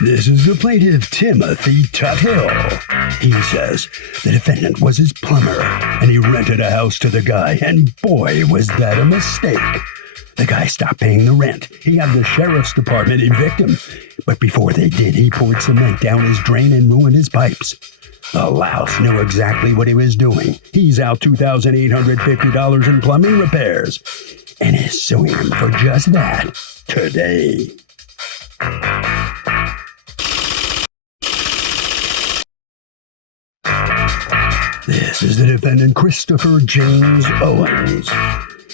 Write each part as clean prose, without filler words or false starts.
This is the plaintiff, Timothy Tuthill. He says the defendant was his plumber, and he rented a house to the guy, and boy, was that a mistake. The guy stopped paying the rent. He had the sheriff's department evict him. But before they did, he poured cement down his drain and ruined his pipes. The louse knew exactly what he was doing. He's out $2,850 in plumbing repairs, and is suing him for just that today. This is the defendant, Christopher James Owens.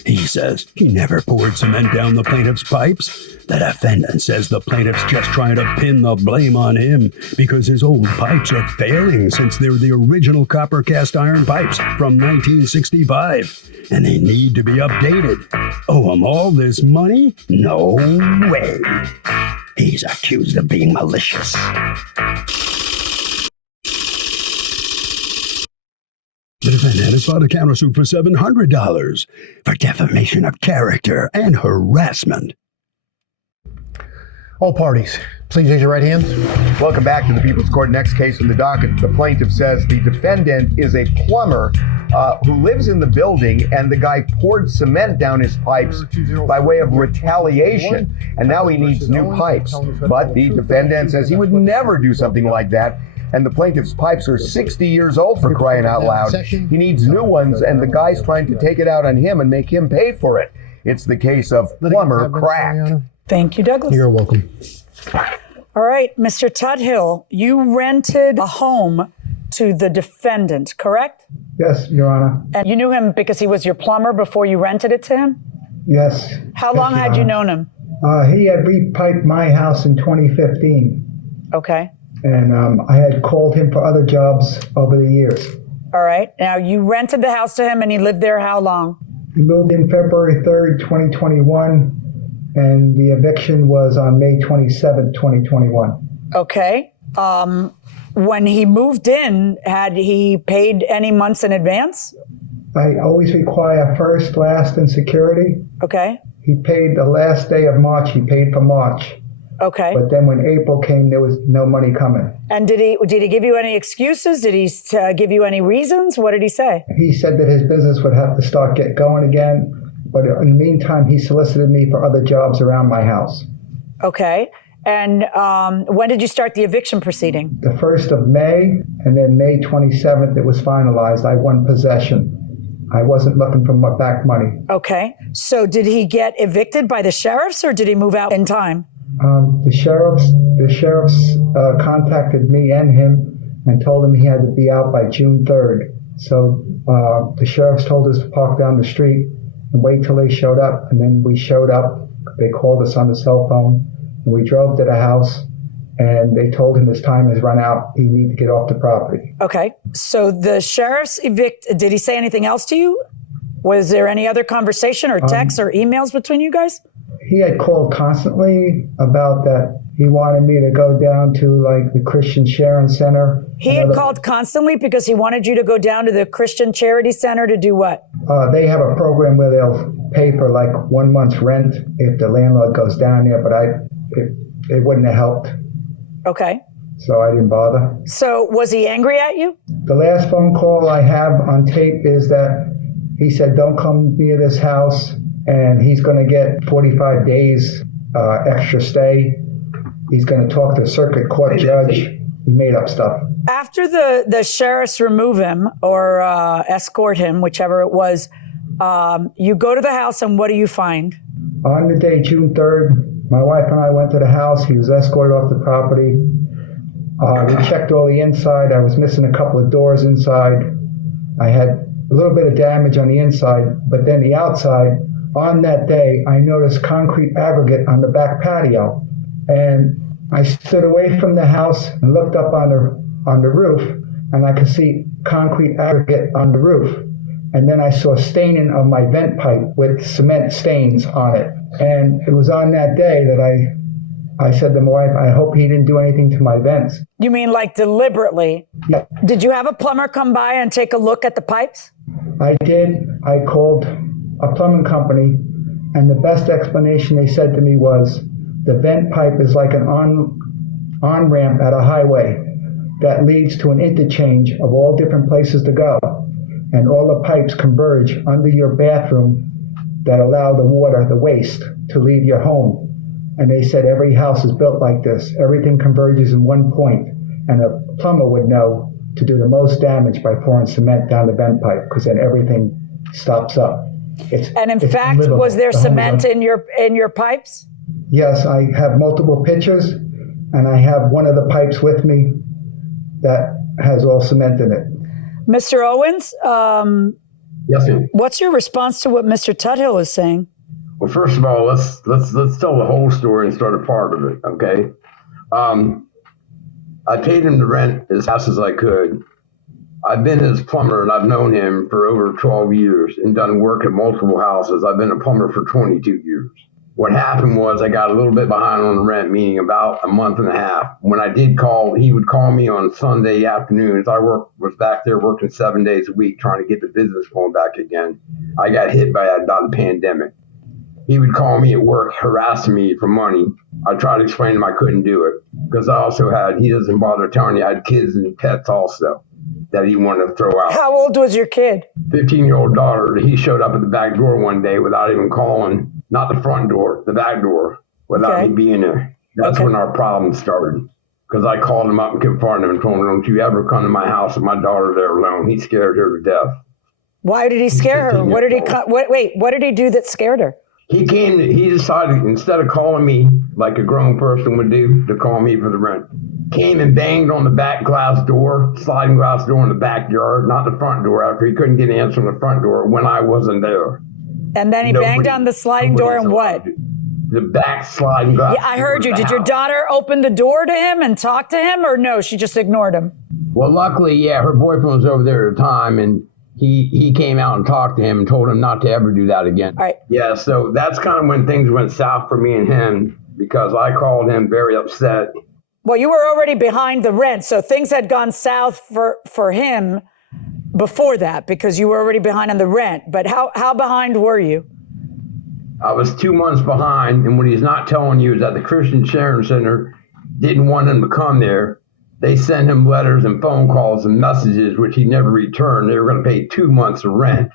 He says he never poured cement down the plaintiff's pipes. The defendant says the plaintiff's just trying to pin the blame on him because his old pipes are failing since they're the original copper cast iron pipes from 1965, and they need to be updated. Owe him all this money? No way. He's accused of being malicious. The defendant has filed a countersuit for $700 for defamation of character and harassment. All parties, please raise your right hands. Welcome back to the People's Court. Next case from the docket. The plaintiff says the defendant is a plumber who lives in the building, and the guy poured cement down his pipes by way of retaliation, and now he needs new pipes. But the defendant says he would never do something like that. And the plaintiff's pipes are 60 years old, for crying out loud. He needs new ones, and the guy's trying to take it out on him and make him pay for it. It's the case of plumber cracked. Thank you, Douglas. You're welcome. All right, Mr. Tuthill, you rented a home to the defendant, correct? Yes, Your Honor. And you knew him because he was your plumber before you rented it to him? Yes. How long had you known him? He had repiped my house in 2015. Okay. And I had called him for other jobs over the years. All right. Now, you rented the house to him, and he lived there how long? He moved in February 3rd, 2021, and the eviction was on May 27th, 2021. Okay. When he moved in, had he paid any months in advance? I always require first, last, and security. Okay. He paid the last day of March. He paid for March. Okay. But then when April came, there was no money coming. And did he give you any excuses? Did he give you any reasons? What did he say? He said that his business would have to start get going again. But in the meantime, he solicited me for other jobs around my house. Okay. And when did you start the eviction proceeding? The 1st of May, and then May 27th, it was finalized. I won possession. I wasn't looking for back money. Okay. So did he get evicted by the sheriffs, or did he move out in time? The sheriffs contacted me and him and told him he had to be out by June 3rd. So the sheriffs told us to park down the street and wait till they showed up. And then we showed up. They called us on the cell phone, and we drove to the house, and they told him his time has run out. He needs to get off the property. Okay. So the sheriff's did he say anything else to you? Was there any other conversation or texts or emails between you guys? He had called constantly about that. He wanted me to go down to like the Christian Sharon Center. He had called constantly because he wanted you to go down to the Christian Charity Center to do what? They have a program where they'll pay for like 1 month's rent if the landlord goes down there, but it wouldn't have helped. Okay. So I didn't bother. So was he angry at you? The last phone call I have on tape is that he said, don't come near this house, and he's going to get 45 days extra stay. He's going to talk to a circuit court judge. He made up stuff. After the sheriffs remove him or escort him, whichever it was, you go to the house, and what do you find? On the day, June 3rd, my wife and I went to the house. He was escorted off the property. We checked all the inside. I was missing a couple of doors inside. I had a little bit of damage on the inside, but then the outside, on that day, I noticed concrete aggregate on the back patio. And I stood away from the house and looked up on the roof, and I could see concrete aggregate on the roof. And then I saw staining of my vent pipe with cement stains on it. And it was on that day that I said to my wife, I hope he didn't do anything to my vents. You mean like deliberately? Yeah. Did you have a plumber come by and take a look at the pipes? I did. I called a plumbing company, and the best explanation they said to me was, the vent pipe is like an on-ramp at a highway that leads to an interchange of all different places to go. And all the pipes converge under your bathroom that allow the water, the waste, to leave your home. And they said every house is built like this. Everything converges in one point, and a plumber would know to do the most damage by pouring cement down the vent pipe, because then everything stops up. And in it's fact, unlivable. was there The home is cement in your pipes? Yes, I have multiple pictures, and I have one of the pipes with me that has all cement in it. Mr. Owens, Yes, ma'am. what's your response to what Mr. Tuthill is saying? Well, first of all, let's tell the whole story and start a part of it, okay? I paid him to rent as fast as I could. I've been his plumber, and I've known him for over 12 years and done work at multiple houses. I've been a plumber for 22 years. What happened was I got a little bit behind on the rent, meaning about a month and a half. When I did call, he would call me on Sunday afternoons. I was back there working 7 days a week trying to get the business going back again. I got hit by the pandemic. He would call me at work harassing me for money. I tried to explain to him I couldn't do it because I also he doesn't bother telling you, I had kids and pets also that he wanted to throw out. How old was your kid? 15-year-old daughter, he showed up at the back door one day without even calling, not the front door, the back door, without me being there. That's when our problem started. Because I called him up and confronted him and told him, don't you ever come to my house with my daughter there alone. He scared her to death. Why did he scare her? What did he what did he do that scared her? He decided, instead of calling me like a grown person would do, to call me for the rent. Came and banged on the back sliding glass door in the backyard, not the front door, after he couldn't get an answer on the front door when I wasn't there. And then he banged on the sliding door and what? The back sliding glass. Yeah, I heard you. Did your daughter open the door to him and talk to him, or no, she just ignored him? Well, luckily, yeah, her boyfriend was over there at the time, and he came out and talked to him and told him not to ever do that again. All right. Yeah, so that's kind of when things went south for me and him, because I called him very upset. Well, you were already behind the rent, so things had gone south for him before that because you were already behind on the rent. But how behind were you? I was 2 months behind, and what he's not telling you is that the Christian Sharing Center didn't want him to come there. They sent him letters and phone calls and messages, which he never returned. They were going to pay 2 months of rent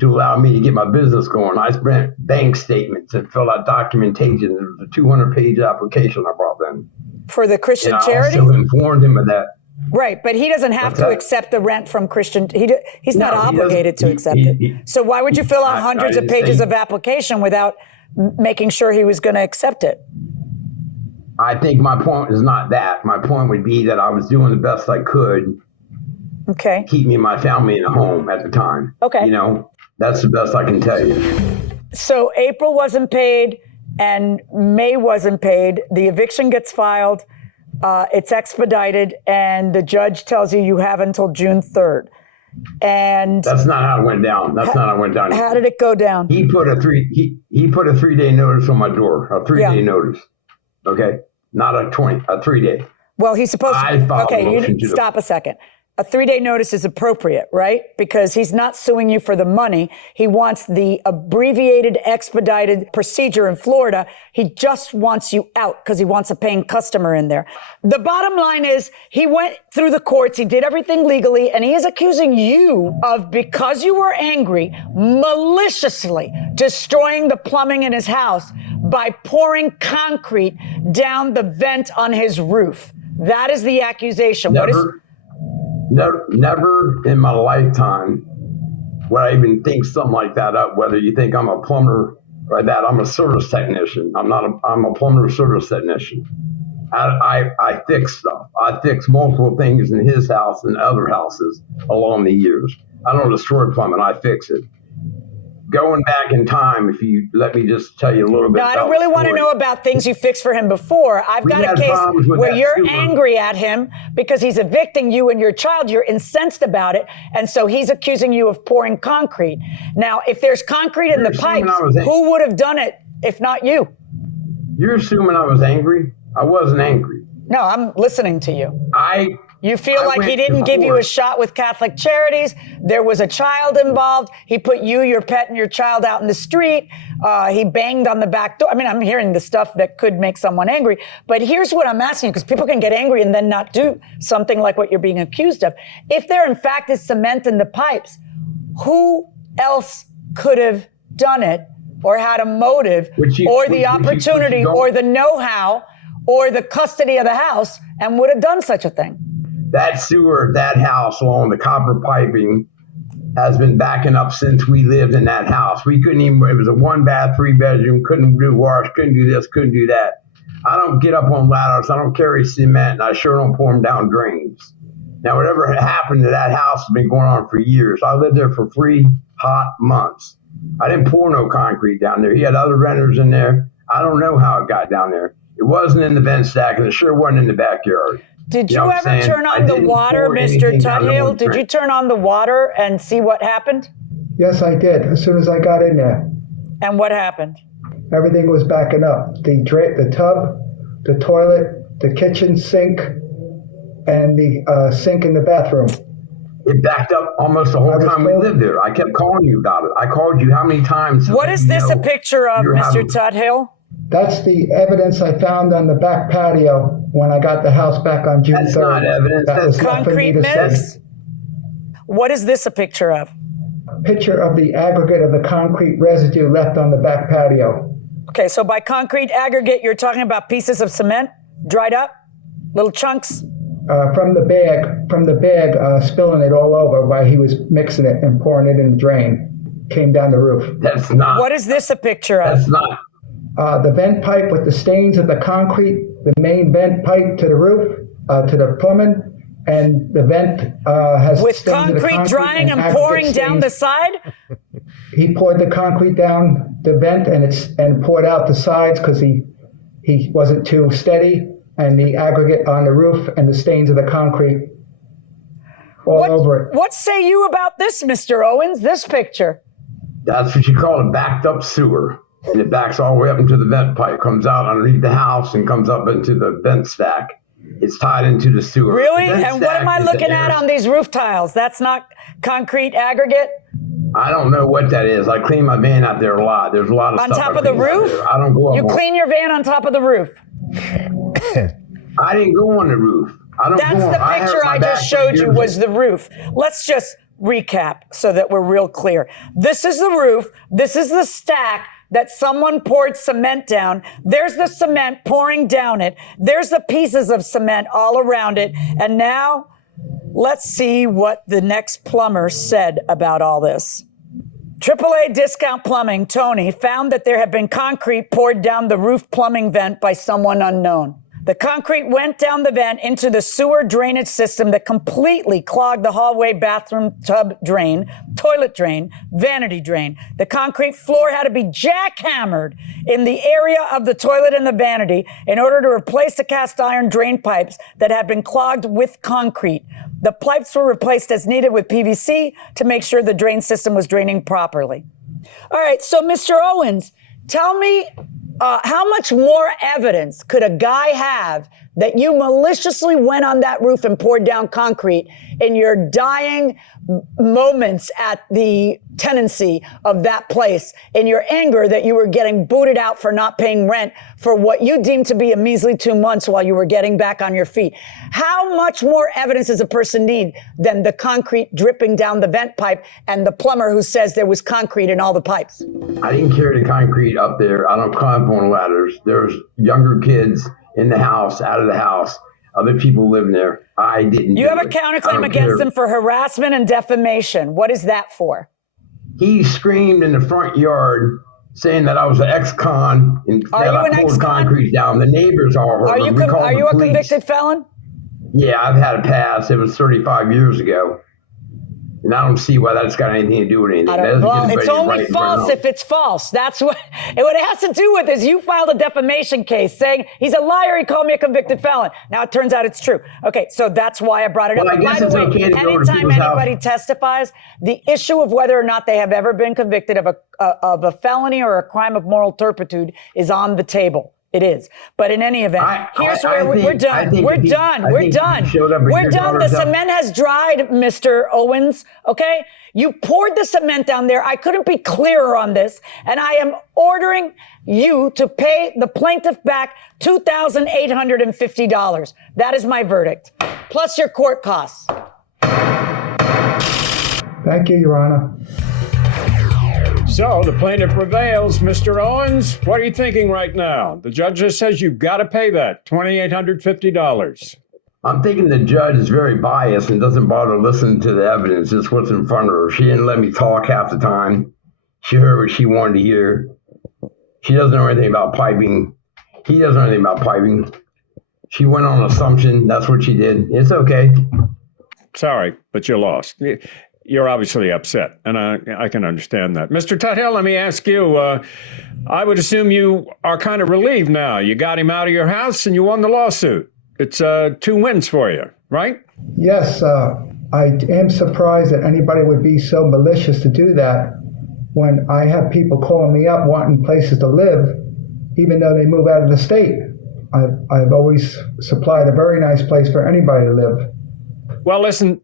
to allow me to get my business going. I spent bank statements and filled out documentation. There was a 200-page application I brought them. For the Christian and charity? I also informed him of that. Right, but he doesn't have to accept the rent from Christian. He's not obligated to accept it. So why would you fill out hundreds of pages of application without making sure he was going to accept it? I think my point is not that. My point would be that I was doing the best I could. Okay. Keep me and my family in a home at the time. Okay. You know, that's the best I can tell you. So April wasn't paid and May wasn't paid. The eviction gets filed. It's expedited, and the judge tells you have until June 3rd. And that's not how it went down. That's not how it went down. How did it go down? He put a 3-day notice on my door. A 3-day notice. Okay, not a 3-day. Well, he's supposed to. Okay, you stop a second. A 3-day notice is appropriate, right? Because he's not suing you for the money. He wants the abbreviated, expedited procedure in Florida. He just wants you out because he wants a paying customer in there. The bottom line is he went through the courts. He did everything legally, and he is accusing you of, because you were angry, maliciously destroying the plumbing in his house by pouring concrete down the vent on his roof. That is the accusation. Never in my lifetime would I even think something like that up, whether you think I'm a plumber or that. I'm a service technician. I'm a plumber service technician. I fix stuff. I fix multiple things in his house and other houses along the years. I don't destroy plumbing. I fix it. Going back in time, if you let me just tell you a little bit. No, I don't really want to know about things you fixed for him before. I've got a case where you're angry at him because he's evicting you and your child. You're incensed about it. And so he's accusing you of pouring concrete. Now, if there's concrete in the pipes, who would have done it if not you? You're assuming I was angry? I wasn't angry. No, I'm listening to you. I You feel like he didn't give you a shot with Catholic Charities. There was a child involved. He put you, your pet, and your child out in the street. He banged on the back door. I mean, I'm hearing the stuff that could make someone angry. But here's what I'm asking you, because people can get angry and then not do something like what you're being accused of. If there, in fact, is cement in the pipes, who else could have done it or had a motive or the opportunity or the know-how or the custody of the house and would have done such a thing? That sewer, that house along the copper piping has been backing up since we lived in that house. We couldn't even, it was a 1-bath, 3-bedroom, couldn't do wash, couldn't do this, couldn't do that. I don't get up on ladders, I don't carry cement, and I sure don't pour them down drains. Now, whatever happened to that house has been going on for years. I lived there for 3 hot months. I didn't pour no concrete down there. He had other renters in there. I don't know how it got down there. It wasn't in the vent stack, and it sure wasn't in the backyard. Did you ever turn on the water, Mr. Tuthill? Did you turn on the water and see what happened? Yes, I did. As soon as I got in there. And what happened? Everything was backing up. The tub, the toilet, the kitchen sink, and the sink in the bathroom. It backed up almost the whole time we lived there. I kept calling you about it. I called you how many times? What is this a picture of, Mr. Tuthill? That's the evidence I found on the back patio when I got the house back on June 3rd. That's not evidence. That's concrete mix. What is this a picture of? A picture of the aggregate of the concrete residue left on the back patio. Okay, so by concrete aggregate, you're talking about pieces of cement, dried up, little chunks? From the bag, spilling it all over while he was mixing it and pouring it in the drain. Came down the roof. That's not. What is this a picture of? That's not. The vent pipe with the stains of the concrete, the main vent pipe to the roof, to the plumbing, and the vent has with stains of the concrete drying and pouring stains. Down the side? He poured the concrete down the vent and poured out the sides because he wasn't too steady, and the aggregate on the roof and the stains of the concrete all over it. What say you about this, Mr. Owens, this picture? That's what you call a backed up sewer. And it backs all the way up into the vent pipe, comes out underneath the house and comes up into the vent stack. It's tied into the sewer. Really? And what am I looking at on these roof tiles? That's not concrete aggregate? I don't know what that is. I clean my van out there a lot. There's a lot of on stuff. On top of the roof? I don't go up. You clean your van on top of the roof? I didn't go on the roof. That's the picture I just showed you was the roof. Let's just recap so that we're real clear. This is the roof. This is the stack that someone poured cement down. There's the cement pouring down it. There's the pieces of cement all around it. And now let's see what the next plumber said about all this. AAA Discount Plumbing, Tony, found that there had been concrete poured down the roof plumbing vent by someone unknown. The concrete went down the vent into the sewer drainage system that completely clogged the hallway bathroom tub drain, toilet drain, vanity drain. The concrete floor had to be jackhammered in the area of the toilet and the vanity in order to replace the cast iron drain pipes that had been clogged with concrete. The pipes were replaced as needed with PVC to make sure the drain system was draining properly. All right, so Mr. Owens, tell me, how much more evidence could a guy have that you maliciously went on that roof and poured down concrete in your dying moments at the tenancy of that place, in your anger that you were getting booted out for not paying rent for what you deemed to be a measly 2 months while you were getting back on your feet? How much more evidence does a person need than the concrete dripping down the vent pipe and the plumber who says there was concrete in all the pipes? I didn't carry the concrete up there. I don't climb on ladders. There's younger kids in the house, out of the house, other people living there. I didn't. You have a counterclaim against him for harassment and defamation. What is that for? He screamed in the front yard saying that I was an ex-con and that I poured concrete down. The neighbors all heard him. Are you a convicted felon? Yeah, I've had a pass. It was 35 years ago. And I don't see why that's got anything to do with anything. Well, it's only false if it's false. That's what it has to do with is you filed a defamation case saying he's a liar. He called me a convicted felon. Now it turns out it's true. Okay, so that's why I brought it up. Well, by the way, anytime anybody testifies, the issue of whether or not they have ever been convicted of a felony or a crime of moral turpitude is on the table. It is. But in any event, here's where we're done. We're done. We're done. We're done. The cement has dried, Mr. Owens. Okay? You poured the cement down there. I couldn't be clearer on this. And I am ordering you to pay the plaintiff back $2,850. That is my verdict. Plus your court costs. Thank you, Your Honor. So the plaintiff prevails. Mr. Owens, what are you thinking right now? The judge just says you've got to pay that $2,850. I'm thinking the judge is very biased and doesn't bother listening to the evidence, just what's in front of her. She didn't let me talk half the time. She heard what she wanted to hear. She doesn't know anything about piping. He doesn't know anything about piping. She went on assumption. That's what she did. It's okay. Sorry, but you lost. You're obviously upset, and I can understand that. Mr. Tuthill, let me ask you, I would assume you are kind of relieved now. You got him out of your house and you won the lawsuit. It's 2 wins for you, right? Yes, I am surprised that anybody would be so malicious to do that when I have people calling me up wanting places to live, even though they move out of the state. I've always supplied a very nice place for anybody to live. Well, listen,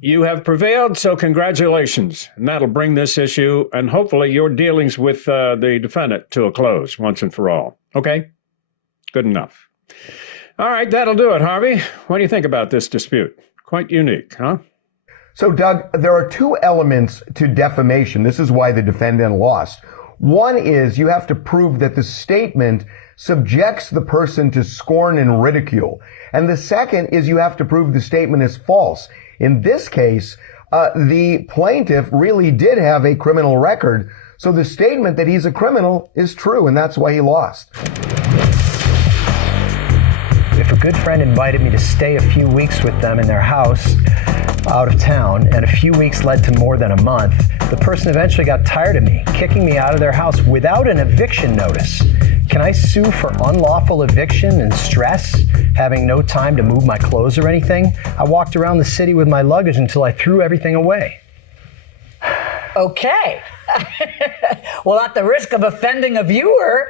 you have prevailed, so congratulations. And that'll bring this issue and hopefully your dealings with the defendant to a close once and for all. Okay? Good enough. All right, that'll do it, Harvey. What do you think about this dispute? Quite unique, huh? So, Doug, there are 2 elements to defamation. This is why the defendant lost. One is you have to prove that the statement subjects the person to scorn and ridicule. And the second is you have to prove the statement is false. In this case, the plaintiff really did have a criminal record. So the statement that he's a criminal is true, and that's why he lost. If a good friend invited me to stay a few weeks with them in their house out of town, and a few weeks led to more than a month, the person eventually got tired of me, kicking me out of their house without an eviction notice. Can I sue for unlawful eviction and stress, having no time to move my clothes or anything? I walked around the city with my luggage until I threw everything away. Okay. Well, at the risk of offending a viewer,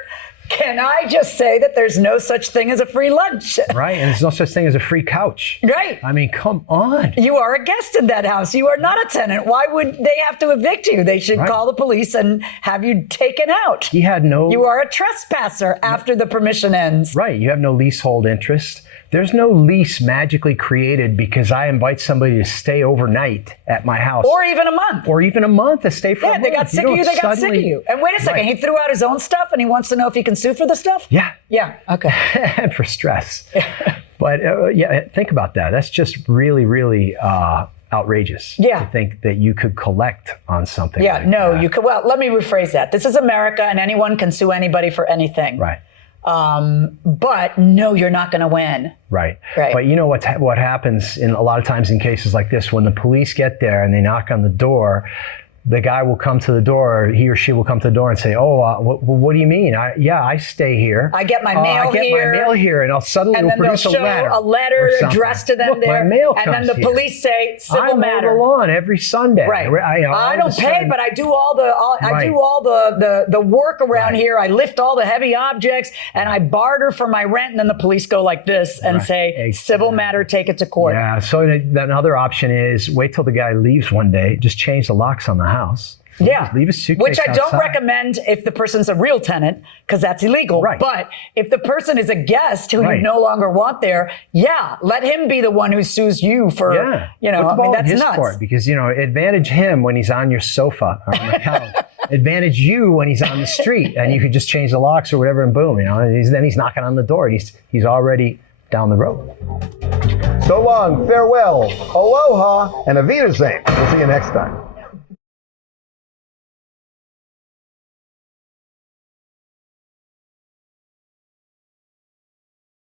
can I just say that there's no such thing as a free lunch? Right, and there's no such thing as a free couch. Right. I mean, come on. You are a guest in that house. You are not a tenant. Why would they have to evict you? They should call the police and have you taken out. He had no... You are a trespasser after the permission ends. Right, you have no leasehold interest. There's no lease magically created because I invite somebody to stay overnight at my house. Or even a month. Or even a month to stay for a month. Yeah, they got sick of you, they got sick of you. And wait a second, he threw out his own stuff and he wants to know if he can sue for the stuff? Yeah. Yeah, okay. And for stress. But yeah, think about that. That's just really, really outrageous to think that you could collect on something like that. You could. Well, let me rephrase that. This is America and anyone can sue anybody for anything. Right. But no, you're not going to win. Right. But you know what happens in a lot of times in cases like this, when the police get there and they knock on the door, the guy will come to the door, he or she will come to the door and say, what do you mean? I stay here. I get my mail here. I get my mail here, and I'll suddenly produce a letter. A letter addressed to them. Look, there. My mail and comes then the police say, civil matter. I mow the lawn every Sunday. Right. I don't pay, but I do all the work around here. I lift all the heavy objects, and I barter for my rent, and then the police go like this and say, civil matter, take it to court. Yeah, so another option is wait till the guy leaves one day, just change the locks on the house. Yeah, leave a suitcase which I don't outside. recommend if the person's a real tenant, because that's illegal. Right. But if the person is a guest who you no longer want there, let him be the one who sues you for, that's nuts. Court, because, advantage him when he's on your sofa or on the couch. Advantage you when he's on the street, and you could just change the locks or whatever, and boom, then he's knocking on the door, and he's already down the road. So long, farewell, aloha, and auf Wiedersehen. We'll see you next time.